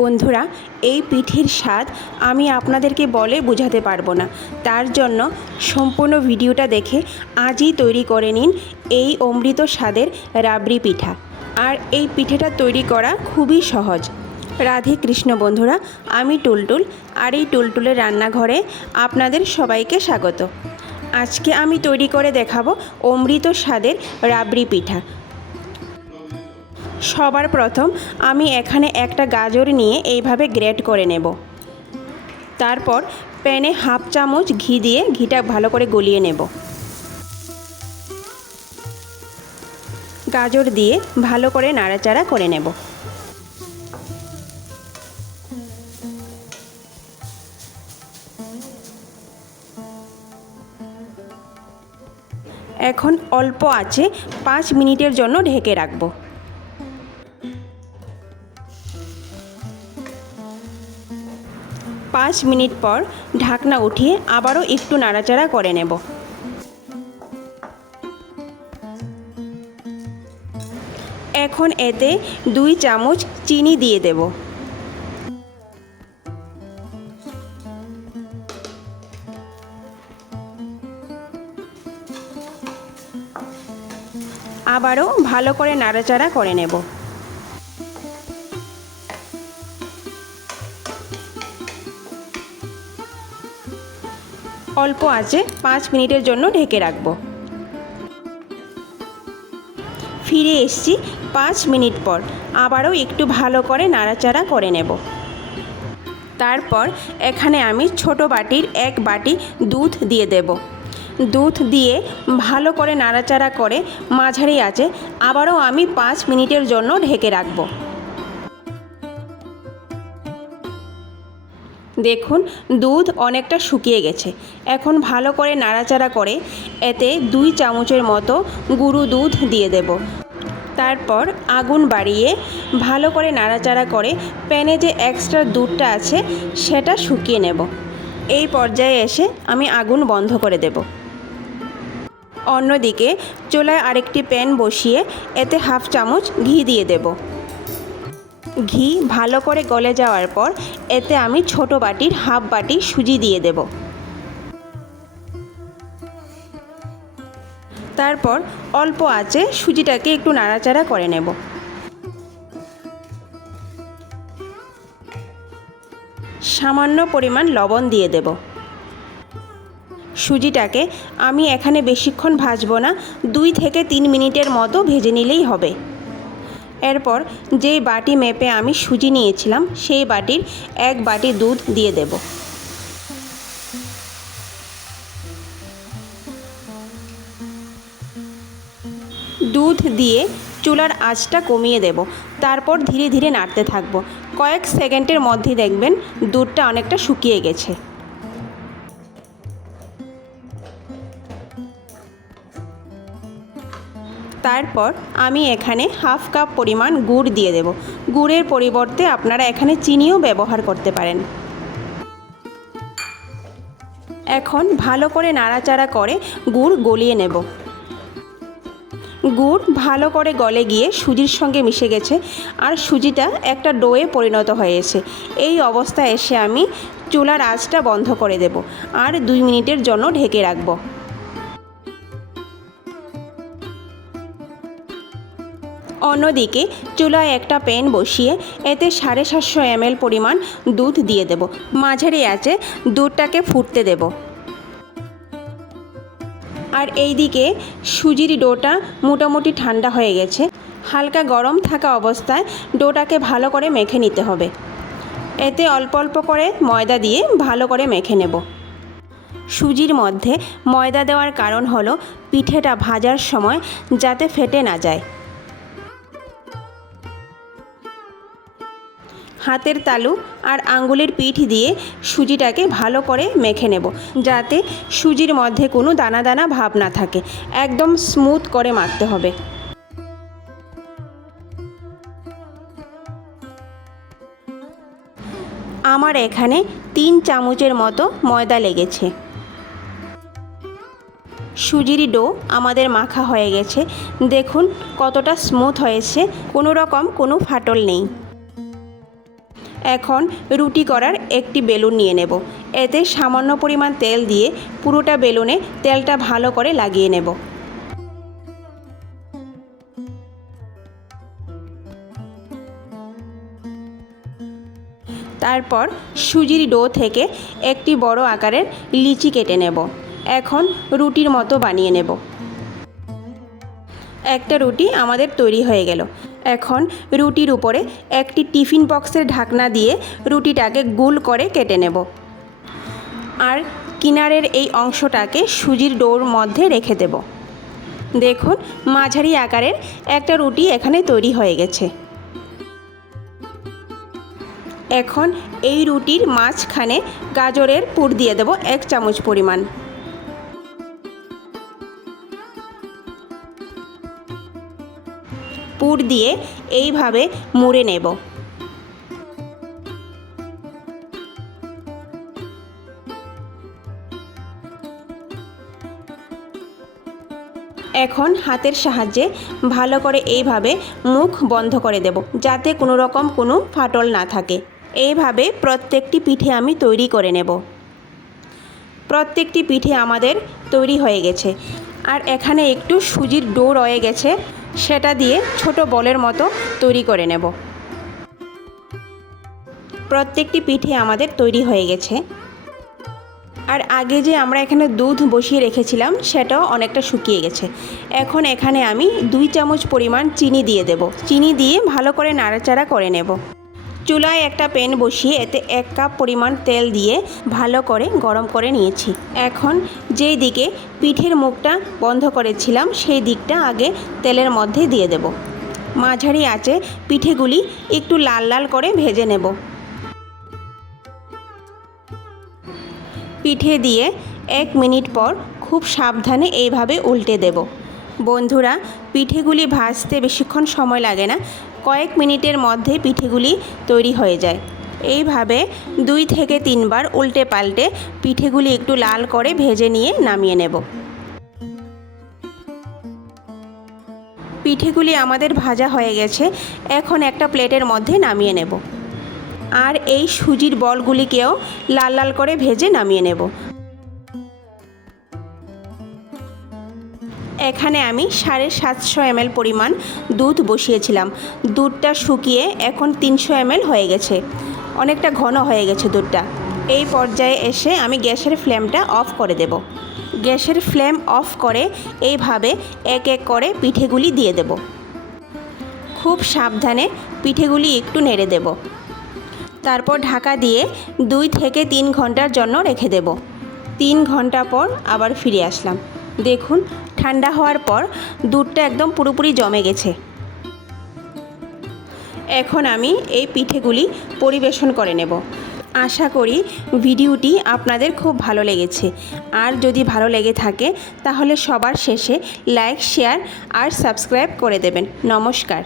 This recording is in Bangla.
বন্ধুরা, এই পিঠের স্বাদ আমি আপনাদেরকে বলে বোঝাতে পারবো না। তার জন্য সম্পূর্ণ ভিডিওটা দেখে আজই তৈরি করে নিন এই অমৃত স্বাদের রাবড়ি পিঠা। আর এই পিঠেটা তৈরি করা খুবই সহজ। রাধে কৃষ্ণ বন্ধুরা, আমি টুলটুল, আর এই টুলটুলের রান্নাঘরে আপনাদের সবাইকে স্বাগত। আজকে আমি তৈরি করে দেখাবো অমৃত স্বাদের রাবড়ি পিঠা। সবার প্রথম আমি এখানে একটা গাজর নিয়ে এইভাবে গ্রেট করে নেব। তারপর প্যানে হাফ চামচ ঘি দিয়ে ঘিটা ভালো করে গলিয়ে নেব। গাজর দিয়ে ভালো করে নাড়াচাড়া করে নেব। এখন অল্প আঁচে 5 মিনিটের জন্য ঢেকে রাখব। 5 মিনিট পর ঢাকনা উঠিয়ে আবারও একটু নাড়াচাড়া করে নেব। এখন এতে 2 চামচ চিনি দিয়ে দেব। আবারও ভালো করে নাড়াচাড়া করে নেব। অল্প আঁচে 5 মিনিটের জন্য ঢেকে রাখব। ফিরে এসেছি 5 মিনিট পর। আবারও একটু ভালো করে নাড়াচাড়া করে নেব। তারপর এখানে আমি ছোট বাটির 1 বাটি দুধ দিয়ে দেব। দুধ দিয়ে ভালো করে নাড়াচাড়া করে মাঝারি আঁচে আবারও আমি 5 মিনিটের জন্য ঢেকে রাখব। দেখুন, দুধ অনেকটা শুকিয়ে গেছে। এখন ভালো করে নাড়াচাড়া করে এতে 2 চামচের মতো গুঁড়ো দুধ দিয়ে দেব। তারপর আগুন বাড়িয়ে ভালো করে নাড়াচাড়া করে প্যানে যে এক্সট্রা দুধটা আছে সেটা শুকিয়ে নেব। এই পর্যায়ে এসে আমি আগুন বন্ধ করে দেব। অন্যদিকে চুলায় আরেকটি প্যান বসিয়ে এতে হাফ চামচ ঘি দিয়ে দেব। ঘি ভালো করে গলে যাওয়ার পর এতে আমি ছোট বাটির হাফ বাটি সুজি দিয়ে দেব। তারপর অল্প আঁচে সুজিটাকে একটু নাড়াচাড়া করে নেব। সামান্য পরিমাণ লবণ দিয়ে দেব। সুজিটাকে আমি এখানে বেশিক্ষণ ভাজবো না, 2 থেকে 3 মিনিটের মতো ভেজে নিলেই হবে। এরপর যেই বাটি মেপে আমি সুজি নিয়েছিলাম সেই বাটির 1 বাটি দুধ দিয়ে দেব। দুধ দিয়ে চুলার আঁচটা কমিয়ে দেব। তারপর ধীরে ধীরে নাড়তে থাকব। কয়েক সেকেন্ডের মধ্যে দেখবেন দুধটা অনেকটা শুকিয়ে গেছে। তারপর আমি এখানে হাফ কাপ পরিমাণ গুড় দিয়ে দেব। গুড়ের পরিবর্তে আপনারা এখানে চিনিও ব্যবহার করতে পারেন। এখন ভালো করে নাড়াচাড়া করে গুড় গলিয়ে নেব। গুড় ভালো করে গলে গিয়ে সুজির সঙ্গে মিশে গেছে আর সুজিটা একটা ডোয়ে পরিণত হয়েছে। এই অবস্থায় এসে আমি চুলার আঁচটা বন্ধ করে দেব আর 2 মিনিটের জন্য ঢেকে রাখব। অন্যদিকে চুলায় একটা প্যান বসিয়ে এতে 750 ml পরিমাণ দুধ দিয়ে দেব। মাঝারি আঁচে দুধটাকে ফুটতে দেব। আর এইদিকে সুজির ডোটা মোটামুটি ঠান্ডা হয়ে গেছে। হালকা গরম থাকা অবস্থায় ডোটাকে ভালো করে মেখে নিতে হবে। এতে অল্প অল্প করে ময়দা দিয়ে ভালো করে মেখে নেব। সুজির মধ্যে ময়দা দেওয়ার কারণ হলো পিঠেটা ভাজার সময় যাতে ফেটে না যায়। হাতের তালু আর আঙ্গুলের পিঠ দিয়ে সুজিটাকে ভালো করে মেখে নেব, যাতে সুজির মধ্যে কোনো দানা দানা ভাব না থাকে। একদম স্মুথ করে মাখতে হবে। আমার এখানে 3 চামচের মতো ময়দা লেগেছে। সুজির ডো আমাদের মাখা হয়ে গেছে। দেখুন কতটা স্মুথ হয়েছে, কোনো রকম কোনো ফাটল নেই। এখন রুটি করার একটি বেলুন নিয়ে নেব। এতে সামান্য পরিমাণ তেল দিয়ে পুরোটা বেলুনে তেলটা ভালো করে লাগিয়ে নেব। তারপর সুজির ডো থেকে একটি বড় আকারের লিচি কেটে নেব। এখন রুটির মতো বানিয়ে নেব। একটা রুটি আমাদের তৈরি হয়ে গেল। এখন রুটির উপরে একটি টিফিন বক্সের ঢাকনা দিয়ে রুটিটাকে গোল করে কেটে নেব। আর কিনারের এই অংশটাকে সুজির ডোর মধ্যে রেখে দেব। দেখুন, মাঝারি আকারের একটা রুটি এখানে তৈরি হয়ে গেছে। এখন এই রুটির মাঝখানে গাজরের পুর দিয়ে দেব 1 চামচ পরিমাণ। পুর দিয়ে এইভাবে মুড়ে নেব। এখন হাতের সাহায্যে ভালো করে এইভাবে মুখ বন্ধ করে দেব, যাতে কোনো রকম কোনো ফাটল না থাকে। এইভাবে প্রত্যেকটি পিঠে আমি তৈরি করে নেব। প্রত্যেকটি পিঠে আমাদের তৈরি হয়ে গেছে। আর এখানে একটু সুজির ডো রয়ে গেছে, সেটা দিয়ে ছোট বলের মতো তৈরি করে নেব। প্রত্যেকটি পিঠে আমাদের তৈরি হয়ে গেছে। আর আগে যে আমরা এখানে দুধ বসিয়ে রেখেছিলাম, সেটাও অনেকটা শুকিয়ে গেছে। এখন এখানে আমি 2 চামচ পরিমাণ চিনি দিয়ে দেব। চিনি দিয়ে ভালো করে নাড়াচাড়া করে নেব। চুলায় একটা প্যান বসিয়ে এতে 1 কাপ পরিমাণ তেল দিয়ে ভালো করে গরম করে নিয়েছি। এখন যেই দিকে পিঠের মুখটা বন্ধ করেছিলাম, সেই দিকটা আগে তেলের মধ্যে দিয়ে দেব। মাঝারি আঁচে পিঠেগুলি একটু লাল লাল করে ভেজে নেব। পিঠে দিয়ে 1 মিনিট পর খুব সাবধানে এইভাবে উল্টে দেব। বন্ধুরা, পিঠেগুলি ভাজতে বেশিক্ষণ সময় লাগে না, কয়েক মিনিটের মধ্যে পিঠেগুলি তৈরি হয়ে যায়। এইভাবে 2 থেকে 3 বার উল্টে পাল্টে পিঠেগুলি একটু লাল করে ভেজে নিয়ে নামিয়ে নেব। পিঠেগুলি আমাদের ভাজা হয়ে গেছে। এখন একটা প্লেটের মধ্যে নামিয়ে নেব। আর এই সুজির বলগুলিকেও লাল লাল করে ভেজে নামিয়ে নেব। এখানে আমি 750 ml পরিমাণ দুধ বসিয়েছিলাম। দুধটা শুকিয়ে এখন 300 ml হয়ে গেছে। অনেকটা ঘন হয়ে গেছে দুধটা। এই পর্যায়ে এসে আমি গ্যাসের ফ্লেমটা অফ করে দেব। গ্যাসের ফ্লেম অফ করে এইভাবে এক এক করে পিঠেগুলি দিয়ে দেব। খুব সাবধানে পিঠেগুলি একটু নেড়ে দেব। তারপর ঢাকা দিয়ে 2 থেকে 3 ঘন্টার জন্য রেখে দেব। 3 ঘন্টা পর আবার ফিরে আসলাম। দেখুন, ঠান্ডা হওয়ার পর দুধটা একদম পুরোপুরি জমে গেছে। এখন আমি এই পিঠেগুলি পরিবেশন করে নেব। আশা করি ভিডিওটি আপনাদের খুব ভালো লেগেছে। আর যদি ভালো লেগে থাকে তাহলে সবার শেষে লাইক, শেয়ার আর সাবস্ক্রাইব করে দেবেন। নমস্কার।